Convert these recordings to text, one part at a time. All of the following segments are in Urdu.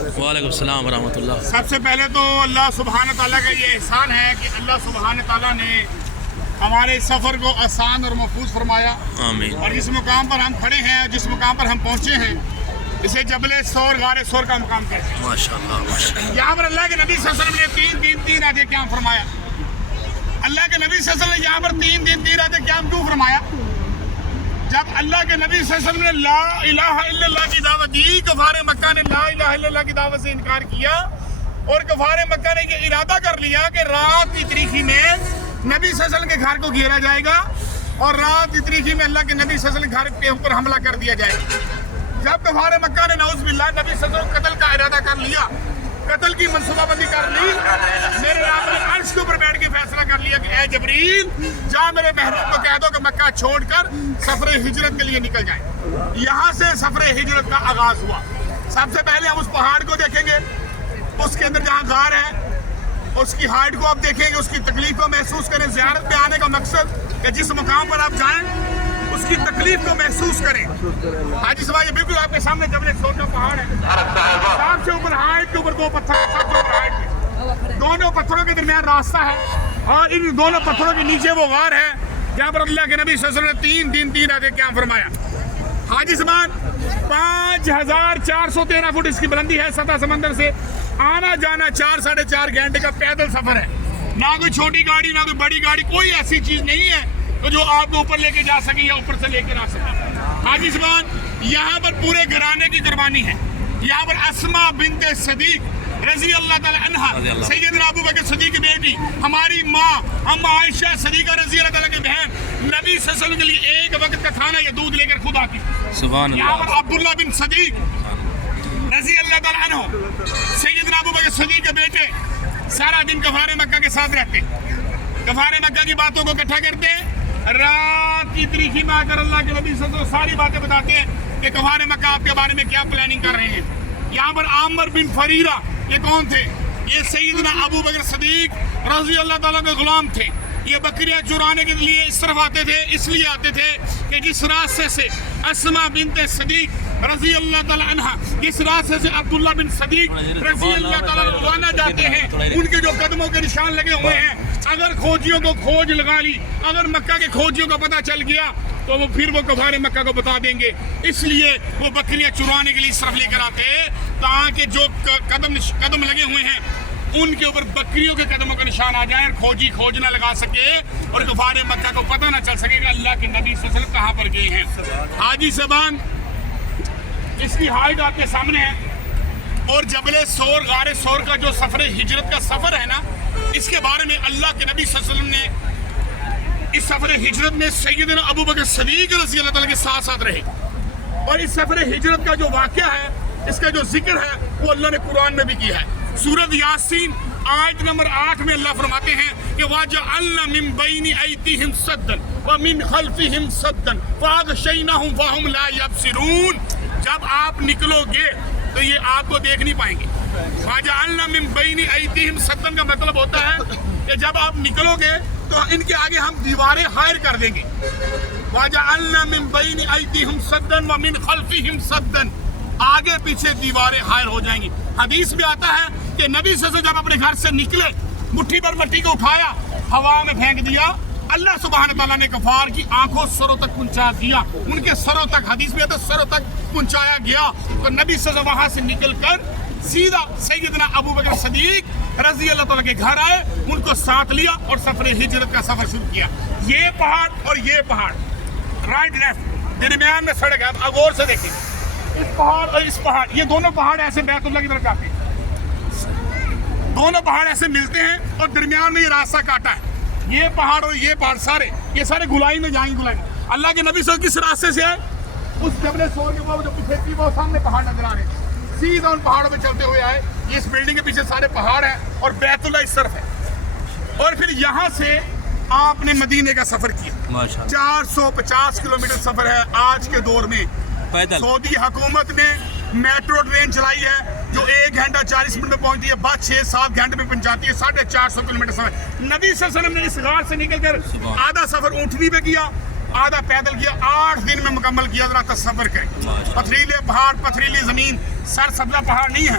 وعلیکم السلام ورحمۃ اللہ۔ سب سے پہلے تو اللہ سبحانہ تعالیٰ کا یہ احسان ہے کہ اللہ سبحانہ تعالیٰ نے ہمارے سفر کو آسان اور محفوظ فرمایا، آمین۔ اور جس مقام پر ہم کھڑے ہیں، جس مقام پر ہم پہنچے ہیں، اسے جبل سور غار سور کا مقام کہتے ہیں۔ ماشاء اللہ ماشاء اللہ۔ یہاں پر اللہ کے نبی صلی اللہ علیہ وسلم نے تین راتیں قیام فرمایا۔ اللہ کے نبی صلی اللہ علیہ وسلم نے یہاں پر تین راتیں قیام کیوں فرمایا؟ جب اللہ کے نبی صلی اللہ علیہ وسلم نے لا الہ الا اللہ کی دعوت دی، کفار مکہ نے لا الہ الا اللہ کی دعوت سے انکار کیا، اور کفار مکہ نے یہ ارادہ کر لیا کہ رات کی تاریخی میں نبی صلی اللہ علیہ وسلم کے گھر کو گھیرا جائے گا، اور رات کی تاریخی میں اللہ کے نبی صلی اللہ علیہ وسلم کے گھر کے اوپر حملہ کر دیا جائے گا۔ جب کفار مکہ نے نعوذ باللہ نبی صلی اللہ علیہ وسلم قتل کا ارادہ کر لیا، قتل کی منصوبہ بندی کر لی، میرے رب نے عرش کے اوپر بیٹھ کے فیصلہ کر لیا کہ اے جبریل، جا میرے محبوب کو کہہ دو کہ مکہ چھوڑ کر سفر ہجرت کے لیے نکل جائیں۔ یہاں سے سفر ہجرت کا آغاز ہوا۔ سب سے پہلے ہم اس پہاڑ کو دیکھیں گے، اس کے اندر جہاں غار ہے اس کی ہائٹ کو آپ دیکھیں گے، اس کی تکلیف کو محسوس کریں۔ زیارت پہ آنے کا مقصد کہ جس مقام پر آپ جائیں اس کی تکلیف کو محسوس کریں۔ حاجی صاحب یہ بالکل آپ کے سامنے جبل سور کا پہاڑ ہے، سب سے اوپر ہائٹ کے اوپر دو پتھر، سب سے اوپر ہائٹ پہ دونوں پتھروں کے درمیان راستہ ہے، اور ان دونوں پتھروں کے نیچے وہ غار ہے جہاں پر اللہ کے نبی صلی اللہ علیہ وسلم نے تین راتیں قیام فرمایا۔ حاجی زمان 5413 فٹ اس کی بلندی ہے سطح سمندر سے، آنا جانا 4-4.5 گھنٹے کا پیدل سفر ہے۔ نہ کوئی چھوٹی گاڑی نہ کوئی بڑی گاڑی، کوئی ایسی چیز نہیں ہے جو آپ کو اوپر لے کے جا سکے یا اوپر سے لے کے آ سکے۔ حاجی زمان یہاں پر پورے گھرانے کی قربانی ہے۔ یہاں پر اسما بنت صدیق رضی اللہ تعالی عنہ، سیدنا ابو بکر صدیق کی بیٹی، ہماری ماں اما عائشہ صدیقہ رضی اللہ تعالیٰ کی بہن، نبی صلی اللہ علیہ وسلم کے لیے ایک وقت کا کھانا یا دودھ لے کر خود آتی۔ سبحان یہاں اللہ۔ پر عبداللہ بن صدیق رضی اللہ تعالیٰ عنہ، سیدنا ابو بکر صدیق کے بیٹے، سارا دن کفار مکہ کے ساتھ رہتے، کفار مکہ کی باتوں کو اکٹھا کرتے، رات کی تاریخی میں آ کر اللہ کے نبی صلی اللہ علیہ وسلم ساری باتیں بتاتے ہیں کہ کفار مکہ آپ کے بارے میں کیا پلاننگ کر رہے ہیں۔ یہاں پر عامر بن فریرہ، یہ کون تھے؟ یہ سیدنا ابو بکر صدیق رضی اللہ تعالیٰ کے غلام تھے۔ یہ بکریاں چرانے کے لیے اس طرف آتے تھے، اس لیے آتے تھے کہ جس راستے سے اسما بنت صدیق رضی اللہ تعالیٰ عنہ، جس راستے سے عبداللہ بن صدیق رضی اللہ تعالیٰ روانہ جاتے ہیں، ان کے جو قدموں کے نشان لگے ہوئے ہیں، اگر کھوجیوں کو کھوج لگا لی، اگر مکہ کے کھوجیوں کو پتہ چل گیا تو وہ پھر وہ کفار مکہ کو بتا دیں گے، اس لیے وہ بکریاں چرانے کے لیے اس طرف لے کر آتے ہیں تاکہ جو قدم لگے ہوئے ہیں ان کے اوپر بکریوں کے قدموں کا نشان آ جائے اور کھوجی کھوج نہ لگا سکے اور کفار مکہ کو پتہ نہ چل سکے کہ اللہ کے نبی صلی اللہ علیہ وسلم کہاں پر گئے ہیں۔ حاجی زبان اس کی ہائٹ آپ کے سامنے ہے، اور جبل سور غار سور کا جو سفر ہجرت کا سفر ہے نا، اس کے بارے میں اللہ کے نبی صلی اللہ علیہ وسلم نے اس سفر ہجرت میں سیدنا ابو بکر صدیق رضی اللہ تعالیٰ کے ساتھ رہے، اور اس سفر ہجرت کا جو واقعہ ہے، اس کا جو ذکر ہے وہ اللہ نے قرآن میں بھی کیا ہے۔ سورۃ یاسین آیت نمبر 8 میں اللہ فرماتے ہیں کہ وَجَعَلْنَا مِن بَيْنِ أَيْدِيهِمْ سَدًّا وَمِنْ خَلْفِهِمْ سَدًّا فَأَغْشَيْنَاهُمْ فَهُمْ لَا يَبْصِرُونَ۔ جب آپ نکلو گے تو یہ آپ کو دیکھ نہیں پائیں گے۔ وَجَعَلْنَا مِن بَيْنِ أَيْدِيهِمْ سَدًّا کا مطلب ہوتا ہے کہ جب آپ نکلو گے تو ان کے آگے ہم دیواریں حائر کر دیں گے۔ وَجَعَلْنَا مِن بَيْنِ أَيْدِيهِمْ سَدًّا وَمِنْ خَلْفِهِمْ سَدًّا، آگے پیچھے دیواریں حائر ہو جائیں گی۔ حدیث میں آتا ہے کہ نبی صلی اللہ علیہ وسلم جب اپنے گھر سے نکلے، مٹھی پر مٹی کو اٹھایا، ہوا میں پھینک دیا، اللہ سبحانہ تعالیٰ نے کفار کی آنکھوں سروں تک پہنچا دیا، ان کے سروں تک، حدیث میں آتا ہے سروں تک پہنچایا گیا، تو نبی صلی اللہ علیہ وسلم وہاں سے نکل کر سیدھا سیدنا ابو بکر صدیق رضی اللہ تعالیٰ کے گھر آئے، ان کو ساتھ لیا اور سفر ہجرت کا سفر شروع کیا۔ یہ پہاڑ اور یہ پہاڑ، رائٹ لیفٹ، درمیان میں سڑک ہے، آپ غور سے دیکھیں، اس پہاڑ اور اس پہاڑ، یہ دونوں پہاڑ ایسے بیت اللہ کی طرف جاتے ہیں، دونوں پہاڑ ایسے ملتے ہیں اور درمیان میں یہ راستہ کاٹا ہے۔ یہ پہاڑ اور یہ پہاڑ یہ سارے گلائی میں جائیں گے، گلائی میں۔ اللہ کے نبی صلی اللہ علیہ وسلم کس راستے سے آئے؟ اس جبل سور کے بعد جو پیچھے تھی وہ سامنے پہاڑ نظر آ رہے ہیں، سیدھا ان پہاڑوں پہ چلتے ہوئے آئے۔ یہ اس بلڈنگ کے پیچھے سارے پہاڑ ہیں اور بیت اللہ اس طرف ہے، اور پھر یہاں سے آپ نے مدینے کا سفر کیا۔ 450 کلومیٹر سفر ہے آج کے دور میں۔ سعودی حکومت نے میٹرو ٹرین چلائی ہے جو 1 گھنٹہ 40 منٹ میں پہنچتی ہے، بس 6-7 گھنٹے میں پہنچاتی ہے، 450 کلومیٹر سفر۔ نبی صلی اللہ علیہ وسلم نے اس غار سے نکل کر آدھا سفر اونٹنی پہ کیا، آدھا پیدل کیا، 8 دن میں مکمل کیا۔ ذرا تصور کریں، پتھریلے پہاڑ، پتھریلی زمین، سر سبزہ پہاڑ نہیں ہے،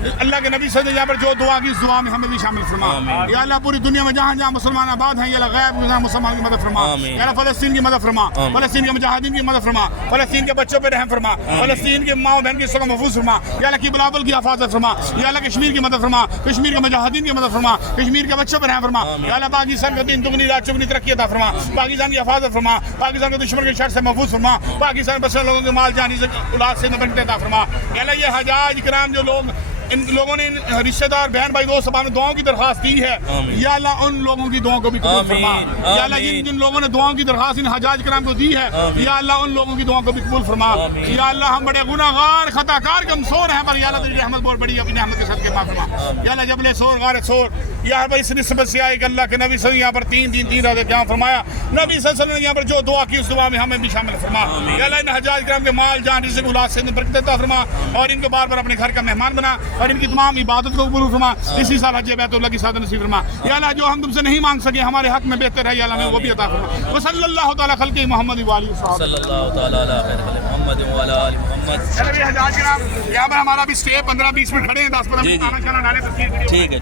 اللہ کے نبی صلی اللہ علیہ وسلم یہاں پر جو دعا کی اس دعا میں ہمیں بھی شامل فرما یا اللہ پوری دنیا میں جہاں جہاں مسلمان آباد ہیں یا اللہ غیب جہاں مسلمان کی مدد فرما یا اللہ فلسطین کی مدد فرما فلسطین کے مجاہدین کی مدد فرما فلسطین کے بچوں پہ رحم فرما فلسطین کے ماں و بہن کی سب محفوظ فرما یا اللہ کی بلابل کی حفاظت فرما یا اللہ کشمیر کی مدد فرما کشمیر کے مجاہدین کی مدد فرما کشمیر کے بچوں پہ رحم فرما یا اللہ پاکستان کو دین دگنی رات چگنی ترقی عطا فرما پاکستان کی حفاظت فرما پاکستان کو دشمن کے شر سے محفوظ فرما پاکستان بسنے لوگوں کے مال جانی سے اولاد سے نبنتے عطا فرما یا اللہ یہ حجاج کرام جو لوگ ان لوگوں نے رشتہ دار بہن بھائی دوست صاحب نے دعاؤں کی درخواست دی ہے یا اللہ ان لوگوں کی دعاؤں کو بھی قبول فرما یا اللہ جن لوگوں نے دعاؤں کی درخواست ان حجاج کرام کو دی ہے یا اللہ ان لوگوں کی دعاؤں کو بھی قبول فرما یا اللہ ہم بڑے گناہگار خطا کار کمزور ہیں پر یا اللہ تیری رحمت بہت بڑی ہے اپنی رحمت کے صدقے معاف فرما یا اللہ جبل سور غار سور یا پر اس نسبت سے آئے کہ اللہ کے نبی صلی اللہ علیہ وسلم یہاں پر تین راتیں قیام فرمایا نبی صلی اللہ علیہ وسلم نے یہاں پر جو دعا کی اس دعا میں ہمیں بھی شامل فرما یا اللہ ان حجاج کرام کے مال جان رزق اولاد سے برکت عطا فرما اور ان کو بار بار اپنے گھر کا مہمان بنا اور ان کی تمام عبادت کو قبول فرما اسی سال حج بیت اللہ کی سعادت نصیب فرما یا اللہ جو ہم تم سے نہیں مانگ سکے ہمارے حق میں بہتر ہے یا اللہ ہمیں وہ بھی عطا فرما وصلی اللہ تعالی خلق محمد و آلہ وصحبہ صلی اللہ تعالی علی خیر خلق محمد و علی آل محمد. چلو حجاج کرام یہاں پر ہمارا بھی اسٹے 15-20 منٹ کھڑے ہیں 10-15 منٹ آنا چانا ڈالے تصویر ویڈیو ٹھیک ہے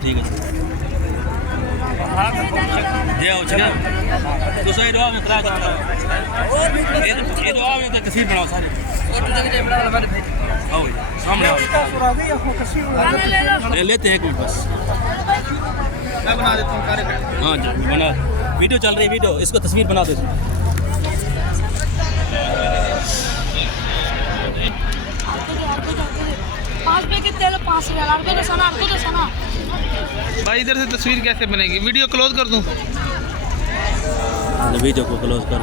جی آؤ ٹھیک ہے دوسرے دعا میں کرا یہ دعا میں تصویر بناؤ سارے آؤ سامنے آؤ لیتے ہیں کوئی بس میں بنا دیتا ہوں ہاں جی بنا ویڈیو چل رہی ہے ویڈیو اس کو تصویر بنا دو بھائی ادھر سے تصویر کیسے بنے گی ویڈیو کلوز کر دوں ویڈیو کو کلوز کر